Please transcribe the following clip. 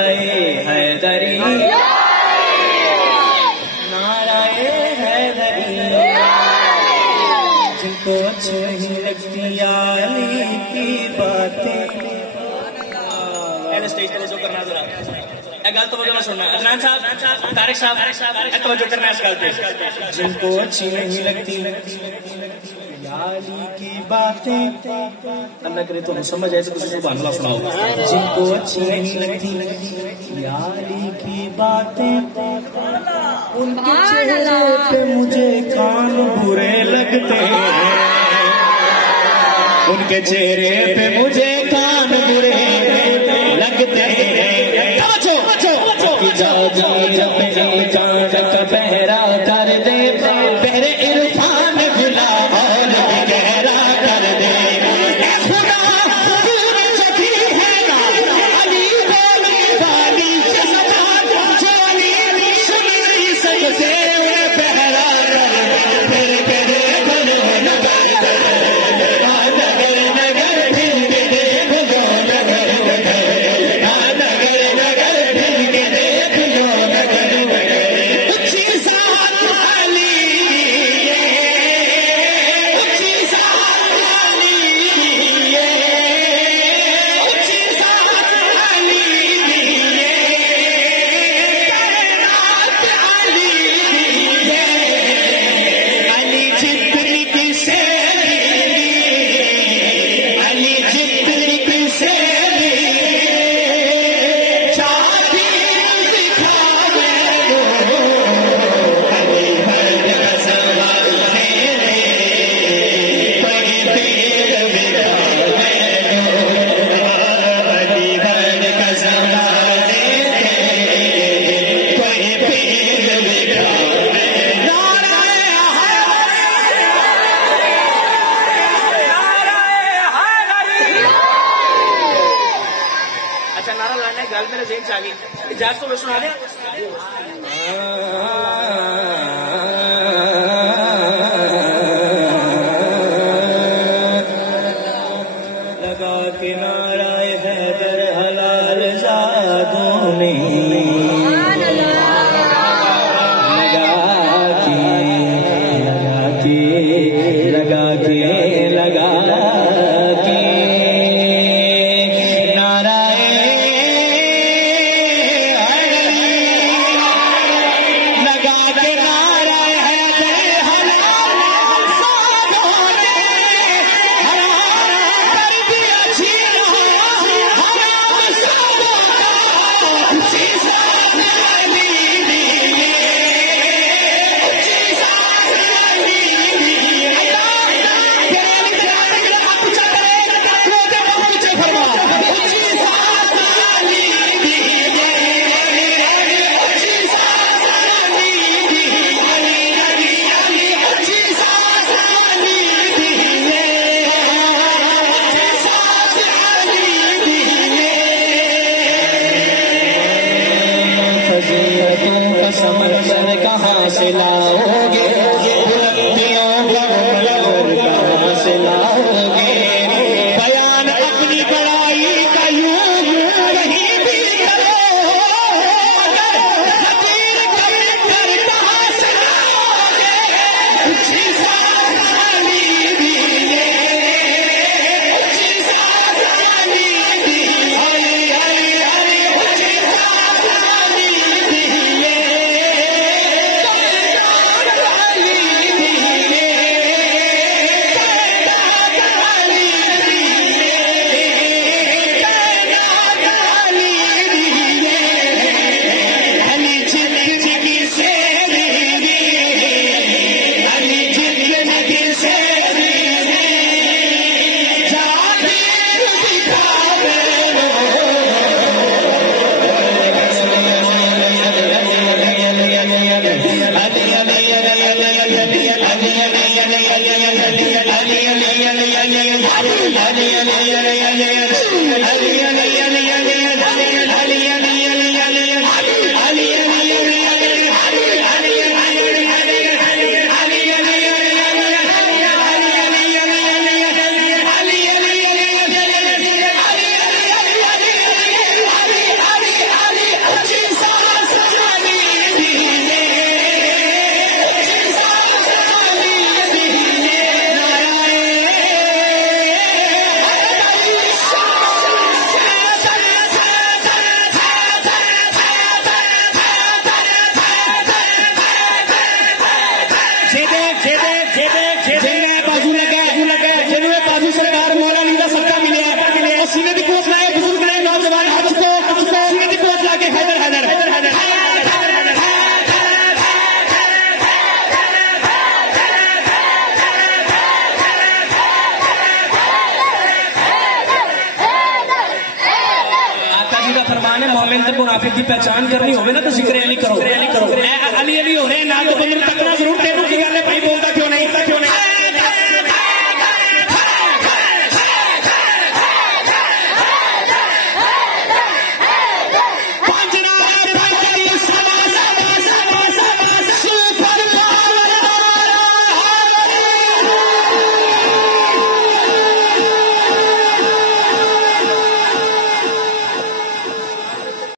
नाराए हैदरी, नाराए हैदरी। जिनको अच्छी नहीं लगती अली की बातें, स्टेज पर जो करना जरा गल तो ना सुनना। अदनान साहब, तारिक साहब, तवज्जो करना इस गल पे। जिनको अच्छी नहीं लगती अली की बातें, अल्लाह करे तो समझ आए तो सुभान अल्लाह सुनाओ। जिनको अच्छी नहीं लगती अली की बातें, उनके चेहरे पे मुझे कान बुरे लगते हैं, उनके चेहरे पे मुझे कान बुरे लगते हैं। जाओ जाओ जब चांद का पहरा कर दे, पहरे इरफान बुला और गहरा कर दे। खुदा तूने जगी है ना अली बोली वाली जोली सुन नहीं सकते, पहरा कर दे। फिर के देखो नगर नगर नगर, फिर के देखो नगर नगर, नगर नगर फिर के देखो नगर नगर। उच्ची साथ अली, उच्ची साथ अली, उच्ची साथ अली, कायनात अली, अली जितनी किसे अली जितनी किसे चाहती दिखावे दो, अली हर कसवा से कोई पीर बिठावे दो, अली हर कसवा से कोई पीर बिठावे। अच्छा नारा लाने गल मेरे जेब च आ गई, इजाजत तो सुना दे। लगा के नाराए हैदर हलाल जादों ने, लगा के लगा के लगा के लगा के नाराए लगा के नाराए हैदर हलाल जादों ने, हराम कर दिया छीना हराम सादों का, उच्ची साथ अली दिए, उच्ची साथ अली दिए। फजीलतों का समंदर कहाँ से लाओगे, बुलंदियों का मंजर कहाँ से लाओगे, बयान अपनी बड़ाई का यूं कहीं भी करो, मगर फकीर का मित्र कहाँ से लाओगे। उच्ची साथ अली दिए, उच्ची साथ अली दिए, अली अली अली, उच्ची साथ अली दिए, कायनात अली दिए, कायनात अली दिए, कायनात अली दिए। अली जिंदगी से दिए, अली जिंदगी से दिए, जाबीर दिखावे दो। मोमिन ते मुनाफिक की पहचान करनी होवे ना तो जिक्र अली करो। अली अली हो रहे ना तो बंदे तकना जरूर। तेनू की गल है भाई बोलता क्यों नहीं?